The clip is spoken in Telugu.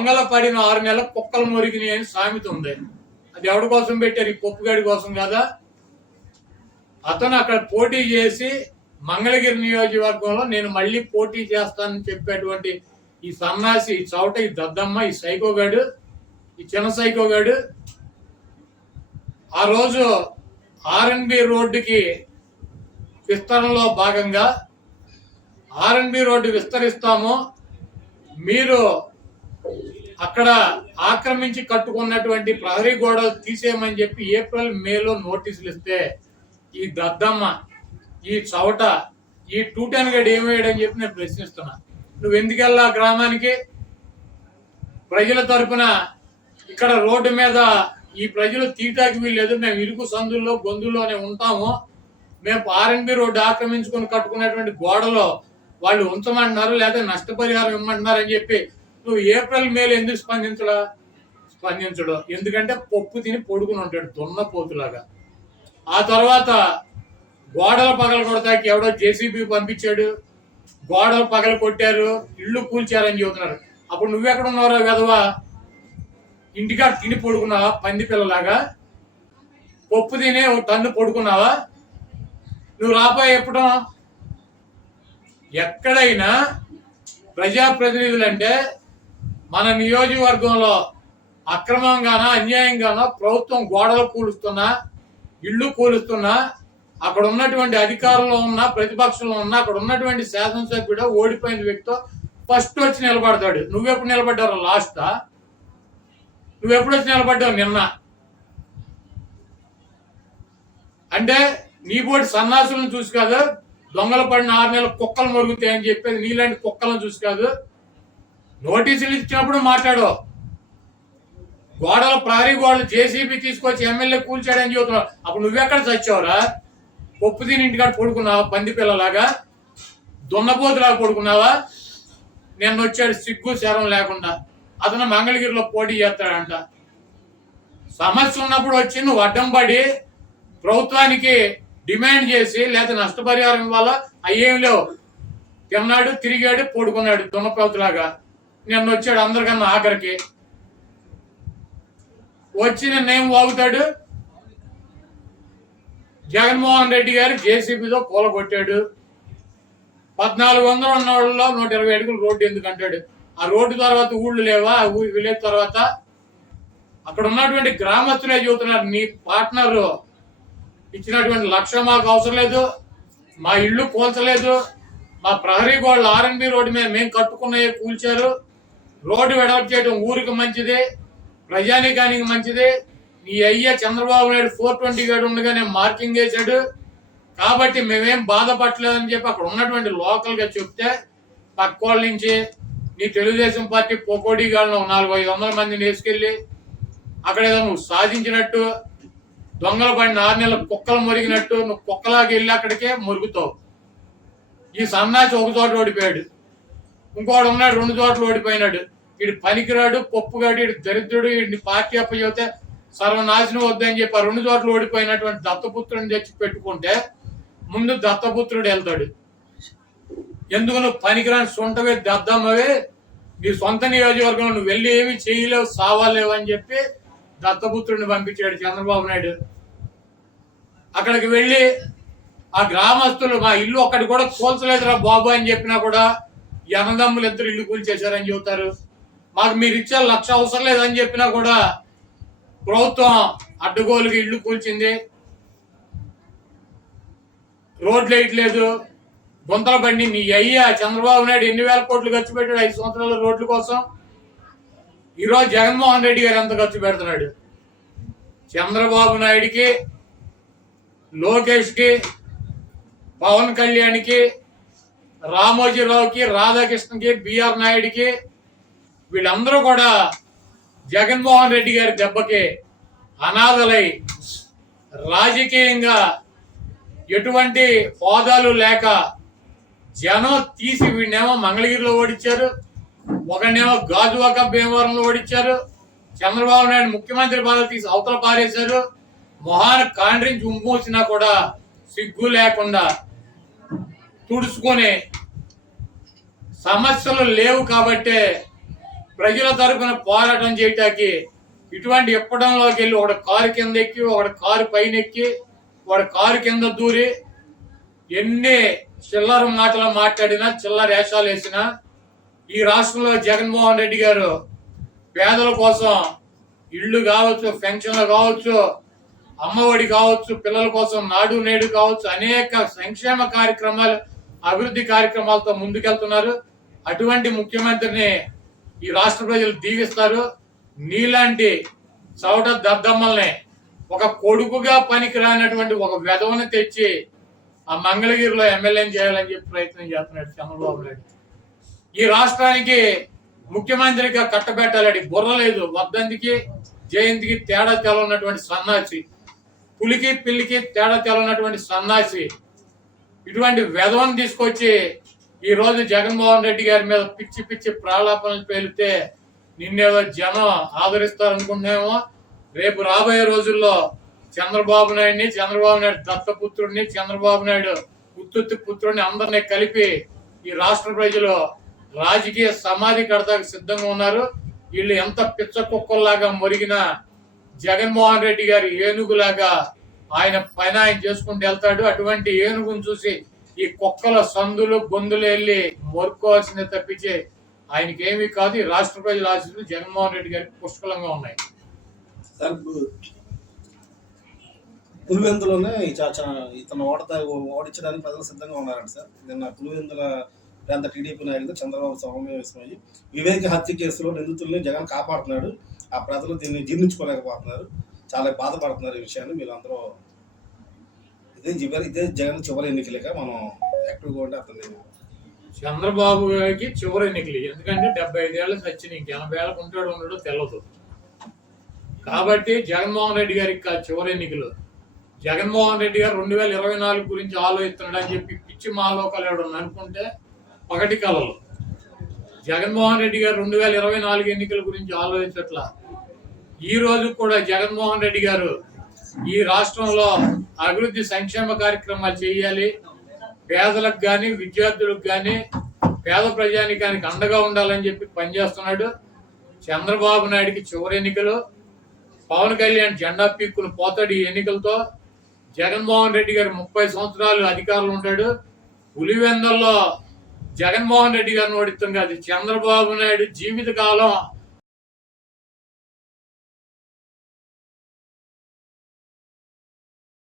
దొంగల పడిన ఆరు నెలల కుక్కలు మురిగినాయి అని సామెత ఉంది. అది ఎవరి కోసం పెట్టారు? ఈ పొప్పుగాడి కోసం కదా? అతను అక్కడ పోటీ చేసి మంగళగిరి నియోజకవర్గంలో నేను మళ్ళీ పోటీ చేస్తానని చెప్పేటువంటి ఈ సన్నాసి ఈ చౌట ఈ దద్దమ్మ ఈ సైకోగాడు ఈ చిన్న సైకోగాడు ఆ రోజు ఆర్ఎన్బి రోడ్డుకి విస్తరణలో భాగంగా ఆర్ఎన్బి రోడ్డు విస్తరిస్తాము. మీరు అక్కడ ఆక్రమించి కట్టుకున్నటువంటి ప్రహరీ గోడలు తీసేయమని చెప్పి ఏప్రిల్ మేలో నోటీసులు ఇస్తే ఈ దద్దమ్మ ఈ చవట ఈ టూటన్ గడి ఏమయ్యాడని చెప్పి నేను ప్రశ్నిస్తున్నా. నువ్వు ఎందుకెళ్ళా గ్రామానికి? ప్రజల తరపున ఇక్కడ రోడ్డు మీద ఈ ప్రజలు తీటాకి వీల్లేదు. మేము ఇరుకు సందుల్లో గొంతుల్లోనే ఉంటాము. మేము ఆర్ఎన్బి రోడ్డు ఆక్రమించుకొని కట్టుకున్నటువంటి గోడలో వాళ్ళు ఉంచమంటున్నారు లేదా నష్టపరిహారం ఇమ్మంటున్నారు అని చెప్పి నువ్వు ఏప్రిల్ మేలు ఎందుకు స్పందించడా స్పందించడు. ఎందుకంటే పప్పు తిని పొడుకుని ఉంటాడు దున్నపోతులాగా. ఆ తర్వాత గోడలు పగల కొడతాకి ఎవడో జేసీబీ పంపించాడు. గోడలు పగల కొట్టారు ఇళ్ళు కూల్చారని చెబుతున్నారు. అప్పుడు నువ్వెక్కడ ఉన్నావురా విధవా? ఇంటికాడ తిని పడుకున్నావా? పంది పిల్లలాగా? పప్పు తినే ఒక టన్ను పడుకున్నావా? నువ్వు రాపోయే ఎప్పుడు? ఎక్కడైనా ప్రజాప్రతినిధులు అంటే మన నియోజకవర్గంలో అక్రమంగానో అన్యాయంగానో ప్రభుత్వం గోడలు కూలుస్తున్నా ఇళ్ళు కూలుస్తున్నా అక్కడ ఉన్నటువంటి అధికారంలో ఉన్న ప్రతిపక్షంలో ఉన్న అక్కడ ఉన్నటువంటి శాసనసభ్యుడు ఓడిపోయిన వ్యక్తితో ఫస్ట్ వచ్చి నిలబడతాడు. నువ్వెప్పుడు నిలబడ్డావు లాస్టా నువ్వెప్పుడు వచ్చి నిలబడ్డావు నిన్న? అంటే నీ పోటీ సన్నాసులను చూసి కాదు దొంగలు పడిన ఆరు నెలల కుక్కలు మరుగుతాయని చెప్పేది నీలాంటి కుక్కలను చూసి కాదు నోటీసులు ఇచ్చినప్పుడు మాట్లాడు. గోడలు ప్రహరీ గోడలు జేసీబీ తీసుకొచ్చి ఎమ్మెల్యే కూల్చాడని చెబుతున్నావు అప్పుడు నువ్వెక్కడ చచ్చావురా? పప్పు తిని ఇంటికాడ పడుకున్నావా? పంది పిల్లలాగా? దున్నపోతులాగా పడుకున్నావా? నిన్న వచ్చాడు సిగ్గు శరం లేకుండా. అతను మంగళగిరిలో పోటీ చేస్తాడంట. సమస్య ఉన్నప్పుడు వచ్చి నువ్వు అడ్డం పడి ప్రభుత్వానికి డిమాండ్ చేసి లేదా నష్టపరిహారం ఇవ్వాలా? అయ్యేం లేవు. తిన్నాడు తిరిగాడు పడుకున్నాడు దున్నపోతులాగా నిన్న వచ్చాడు అందరికన్నా ఆఖరికి. వచ్చి నిన్నేం వాగుతాడు. జగన్మోహన్ రెడ్డి గారు జేసీబీతో కూలగొట్టాడు పద్నాలుగు వందలు ఉన్న వాళ్ళలో నూట ఇరవై అడుగులు రోడ్డు ఎందుకు అంటాడు ఆ రోడ్డు తర్వాత ఊళ్ళు లేవా? విలేజ్ తర్వాత అక్కడ ఉన్నటువంటి గ్రామస్తులే చెబుతున్నారు? నీ పార్ట్నర్ ఇచ్చినటువంటి లక్ష్యం మాకు అవసరం లేదు. మా ఇల్లు కూల్చలేదు మా ప్రహరీ గోడలు ఆర్ఎన్బి రోడ్డు మీద మేము కట్టుకున్నవి కూల్చారు. రోడ్డు వెడల్పు చేయడం ఊరికి మంచిది ప్రజానీకానికి మంచిది. నీ అయ్య చంద్రబాబు నాయుడు ఫోర్ ట్వంటీ గడు ఉండగానే మార్కింగ్ వేశాడు కాబట్టి మేమేం బాధపడలేదని చెప్పి అక్కడ ఉన్నటువంటి లోకల్గా చెప్తే పక్క నుంచి నీ తెలుగుదేశం పార్టీ పొకోడీ గాళ్ళను నాలుగు ఐదు వందల మందిని వేసుకెళ్ళి అక్కడ ఏదో నువ్వు సాధించినట్టు దొంగల పడిన ఆరు నెలల కుక్కలు మురిగినట్టు నువ్వు కుక్కలాగా వెళ్ళి అక్కడికే మురుగుతావు. ఈ సన్నాసి ఒక చోట ఓడిపోయాడు. ఇంకోడు ఉన్నాడు రెండు చోట్ల ఓడిపోయినాడు. వీడు పనికిరాడు పప్పుగాడు వీడు దరిద్రుడు వీడిని పార్టీ అప్పచెబితే సర్వనాశనం వద్దని చెప్పి ఆ రెండు చోట్ల ఓడిపోయినటువంటి దత్తపుత్రుని తెచ్చి పెట్టుకుంటే ముందు దత్తపుత్రుడు వెళ్తాడు. ఎందుకు నువ్వు పనికిరాని సొంతవే దద్దమ్మవే నీ సొంత నియోజకవర్గంలో నువ్వు వెళ్ళి ఏమి చేయలేవు సావాలేవు అని చెప్పి దత్తపుత్రుడిని పంపించాడు చంద్రబాబు నాయుడు. అక్కడికి వెళ్ళి ఆ గ్రామస్తులు మా ఇల్లు ఒక్కటి కూడా కూల్చలేదురా బాబు అని చెప్పినా కూడా ఈ అన్నదమ్ములు ఇద్దరు ఇల్లు కూల్చేశారని చెబుతారు. మాకు మీరు ఇచ్చే లక్ష అవసరం లేదని చెప్పినా కూడా ప్రభుత్వం అడ్డగోలుకి ఇల్లు కూల్చింది. రోడ్లు వేయట్లేదు. గుంతల బండి నీ అయ్యా చంద్రబాబు నాయుడు ఎన్ని వేల కోట్లు ఖర్చు పెట్టాడు ఐదు సంవత్సరాల రోడ్ల కోసం? ఈరోజు జగన్మోహన్ రెడ్డి గారు ఎంత ఖర్చు పెడుతున్నాడు? చంద్రబాబు నాయుడికి లోకేష్కి పవన్ కళ్యాణ్కి రామోజీరావుకి రాధాకృష్ణకి బిఆర్ నాయుడికి వీళ్ళందరూ కూడా జగన్మోహన్ రెడ్డి గారి దెబ్బకి అనాథలై రాజకీయంగా ఎటువంటి హోదాలు లేక జనం తీసి వీడినేమో మంగళగిరిలో ఓడించారు ఒకనేమో గాజువాక భీమవరంలో ఓడించారు చంద్రబాబు నాయుడు ముఖ్యమంత్రి బాధ తీసి అవతల పారేశారు మొహాన కాండ్రించి ఉమ్మూసినా కూడా సిగ్గు లేకుండా తుడుచుకొని సమస్యలు లేవు కాబట్టే ప్రజల తరఫున పోరాటం చేయటానికి ఇటువంటి ఇప్పడంలోకి వెళ్ళి ఒకడు కారు కింద ఎక్కి ఒకడు కారు పైన ఎక్కి వాడు కారు కింద దూరి ఎన్ని చిల్లర మాటలు మాట్లాడినా చిల్లర వేషాలు వేసినా ఈ రాష్ట్రంలో జగన్మోహన్ రెడ్డి గారు పేదల కోసం ఇళ్ళు కావచ్చు పెన్షన్లు కావచ్చు అమ్మఒడి కావచ్చు పిల్లల కోసం నాడు నేడు కావచ్చు అనేక సంక్షేమ కార్యక్రమాలు అభివృద్ధి కార్యక్రమాలతో ముందుకెళ్తున్నారు. అటువంటి ముఖ్యమంత్రిని ఈ రాష్ట్ర ప్రజలు దీవిస్తారు. నీలాంటి చవట దద్దమ్మల్ని ఒక కొడుకుగా పనికిరానటువంటి ఒక వెధవని తెచ్చి ఆ మంగళగిరిలో ఎమ్మెల్యేని చేయాలని చెప్పి ప్రయత్నం చేస్తున్నాడు చంద్రబాబు నాయుడు. ఈ రాష్ట్రానికి ముఖ్యమంత్రిగా కట్టబెట్టాలని బుర్ర లేదు. వద్దంతికి జయంతికి తేడా తెలవనటువంటి సన్నాసి పులికి పిల్లికి తేడా తెలవనటువంటి సన్నాసి ఇటువంటి వెధవని తీసుకొచ్చి ఈ రోజు జగన్మోహన్ రెడ్డి గారి మీద పిచ్చి పిచ్చి ప్రాలాపనలు పేలితే నిన్నేదో జనం ఆదరిస్తారనుకుంటున్నామో. రేపు రాబోయే రోజుల్లో చంద్రబాబు నాయుడిని చంద్రబాబు నాయుడు దత్తపుత్రుడిని చంద్రబాబు నాయుడు ఉత్తుత్తి పుత్రుడిని అందరినీ కలిపి ఈ రాష్ట్ర ప్రజలు రాజకీయ సమాధి కడతాకు సిద్ధంగా ఉన్నారు. వీళ్ళు ఎంత పిచ్చ కుక్కల్లాగా మొరిగినా జగన్మోహన్ రెడ్డి గారి ఏనుగులాగా ఆయన పైన ఆయన చేసుకుంటూ వెళ్తాడు. అటువంటి ఏనుగును చూసి ఈ కుక్కల సందులు గొంతులు వెళ్ళి మొరుకోవాల్సిందే తప్పించే ఆయనకి ఏమీ కాదు ఈ రాష్ట్ర ప్రజల ఆశీస్సులు జగన్మోహన్ రెడ్డి గారికి పుష్కలంగా ఉన్నాయి. సార్ పులివెందులోనే ఈ ఇతను ఓడతా ఓడించడానికి ప్రజలు సిద్ధంగా ఉన్నారంట సార్. నిన్న పులివెందుల ప్రాంత టీడీపీ నాయకులు చంద్రబాబు సమావేశమయ్యి వివేక హత్య కేసులో నిందితుల్ని జగన్ కాపాడుతున్నాడు. ఆ ప్రజలు దీన్ని జీర్ణించుకోలేకపోతున్నారు. చాలా బాధపడుతున్నారు ఈ విషయాన్ని. మీరు అందరూ ఇదే చివరి ఇదే జగన్ చివరి ఎన్నికలేక మనం యాక్టివ్గా ఉంటే అతను చంద్రబాబు గారికి చివరి ఎన్నికలు. ఎందుకంటే డెబ్బై ఐదేళ్ళు సచ్చిన ఇంక ఎనభై ఏళ్ళకు ఉంటాడు ఉండడో తెలియదు కాబట్టి జగన్మోహన్ రెడ్డి గారికి కాదు చివరి ఎన్నికలు. జగన్మోహన్ రెడ్డి గారు రెండు వేల ఇరవై నాలుగు గురించి ఆలోచిస్తున్నాడు అని చెప్పి పిచ్చి మాలోకాలు ఎవడన్నా అనుకుంటే పగటి కలలు. జగన్మోహన్ రెడ్డి గారు రెండు వేల ఇరవై నాలుగు ఎన్నికల గురించి ఆలోచించట్లా. ఈ రోజు కూడా జగన్మోహన్ రెడ్డి గారు ఈ రాష్ట్రంలో అభివృద్ధి సంక్షేమ కార్యక్రమాలు చేయాలి. పేదలకు కానీ విద్యార్థులకు కానీ పేద ప్రజానికానికి అండగా ఉండాలని చెప్పి పనిచేస్తున్నాడు. చంద్రబాబు నాయుడికి చివరి ఎన్నికలు. పవన్ కళ్యాణ్ జెండా పీక్కులు పోతాడు ఈ ఎన్నికలతో. జగన్మోహన్ రెడ్డి గారు ముప్పై సంవత్సరాలు అధికారులు ఉంటాడు. పులివెందల్లో జగన్మోహన్ రెడ్డి గారిని ఓడిస్తాం కాదు చంద్రబాబు నాయుడు జీవితకాలం